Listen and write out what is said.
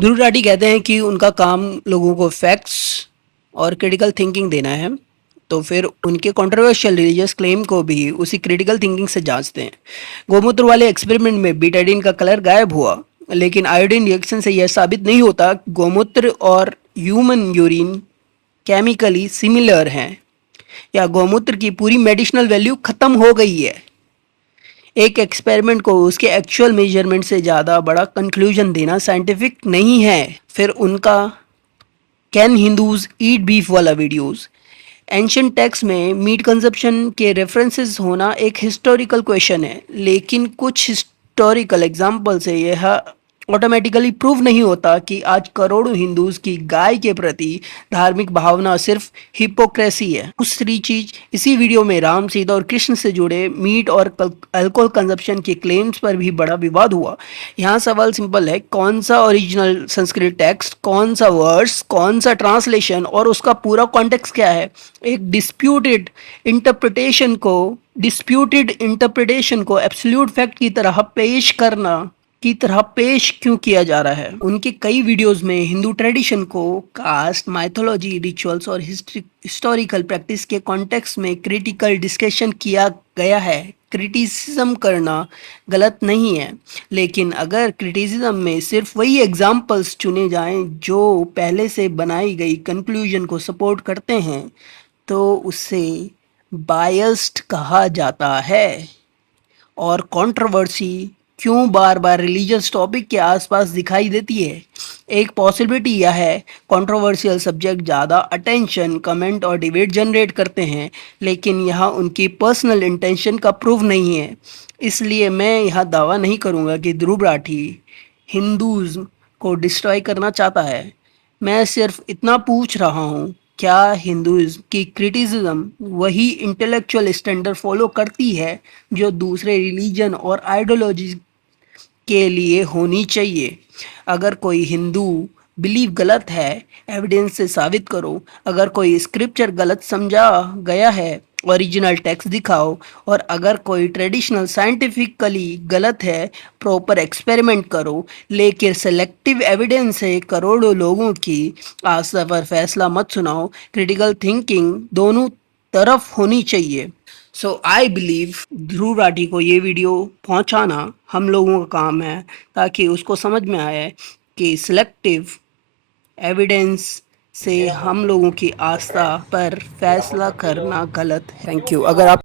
ध्रुव राठी कहते हैं कि उनका काम लोगों को फैक्ट्स और क्रिटिकल थिंकिंग देना है, तो फिर उनके कंट्रोवर्शियल रिलीजियस क्लेम को भी उसी क्रिटिकल थिंकिंग से जांचते हैं। गोमूत्र वाले एक्सपेरिमेंट में बीटाडीन का कलर गायब हुआ, लेकिन आयोडीन रिएक्शन से यह साबित नहीं होता कि गोमूत्र और ह्यूमन यूरिन केमिकली सिमिलर हैं या गोमूत्र की पूरी मेडिसिनल वैल्यू खत्म हो गई है। एक एक्सपेरिमेंट को उसके एक्चुअल मेजरमेंट से ज़्यादा बड़ा कंक्लूजन देना साइंटिफिक नहीं है। फिर उनका कैन हिंदूज ईट बीफ वाला वीडियोस। एंशियंट टेक्स्ट में मीट कंजप्शन के रेफरेंसेस होना एक हिस्टोरिकल क्वेश्चन है, लेकिन कुछ हिस्टोरिकल एग्जांपल से यह ऑटोमेटिकली प्रूव नहीं होता कि आज करोड़ों हिंदूज की गाय के प्रति धार्मिक भावना सिर्फ हिपोक्रेसी है। दूसरी चीज, इसी वीडियो में राम, सीता और कृष्ण से जुड़े मीट और अल्कोहल कंजप्शन के क्लेम्स पर भी बड़ा विवाद हुआ। यहाँ सवाल सिंपल है, कौन सा ओरिजिनल संस्कृत टेक्स्ट, कौन सा वर्ड्स, कौन सा ट्रांसलेशन और उसका पूरा कॉन्टेक्स्ट क्या है। एक डिस्प्यूटेड इंटरप्रिटेशन को एब्सोल्यूट फैक्ट की तरह पेश क्यों किया जा रहा है। उनके कई वीडियोस में हिंदू ट्रेडिशन को कास्ट, माइथोलॉजी, रिचुअल्स और हिस्टोरिकल प्रैक्टिस के कॉन्टेक्स्ट में क्रिटिकल डिस्कशन किया गया है। क्रिटिसिज्म करना गलत नहीं है, लेकिन अगर क्रिटिसिज्म में सिर्फ वही एग्जाम्पल्स चुने जाएं जो पहले से बनाई गई कंक्लूजन को सपोर्ट करते हैं, तो उसे बायस्ड कहा जाता है। और कंट्रोवर्सी क्यों बार बार रिलीजियस टॉपिक के आसपास दिखाई देती है? एक पॉसिबिलिटी यह है, कंट्रोवर्शियल सब्जेक्ट ज़्यादा अटेंशन, कमेंट और डिबेट जनरेट करते हैं, लेकिन यह उनकी पर्सनल इंटेंशन का प्रूफ नहीं है। इसलिए मैं यह दावा नहीं करूँगा कि ध्रुव राठी हिंदूज़ को डिस्ट्रॉय करना चाहता है। मैं सिर्फ इतना पूछ रहा हूँ, क्या हिंदुइज्म की क्रिटिसिज्म वही इंटेलेक्चुअल स्टैंडर्ड फॉलो करती है जो दूसरे रिलीजन और आइडियोलॉजी के लिए होनी चाहिए? अगर कोई हिंदू बिलीव गलत है, एविडेंस से साबित करो। अगर कोई स्क्रिप्चर गलत समझा गया है, ओरिजिनल टेक्स्ट दिखाओ। और अगर कोई ट्रेडिशनल साइंटिफिकली गलत है, प्रॉपर एक्सपेरिमेंट करो। लेकिन सेलेक्टिव एविडेंस से करोड़ों लोगों की आस्था पर फैसला मत सुनाओ। क्रिटिकल थिंकिंग दोनों तरफ होनी चाहिए। सो आई बिलीव ध्रुव राठी को ये वीडियो पहुंचाना हम लोगों का काम है, ताकि उसको समझ में आए कि सिलेक्टिव एविडेंस से हम लोगों की आस्था पर फैसला करना गलत है। Thank you. अगर आप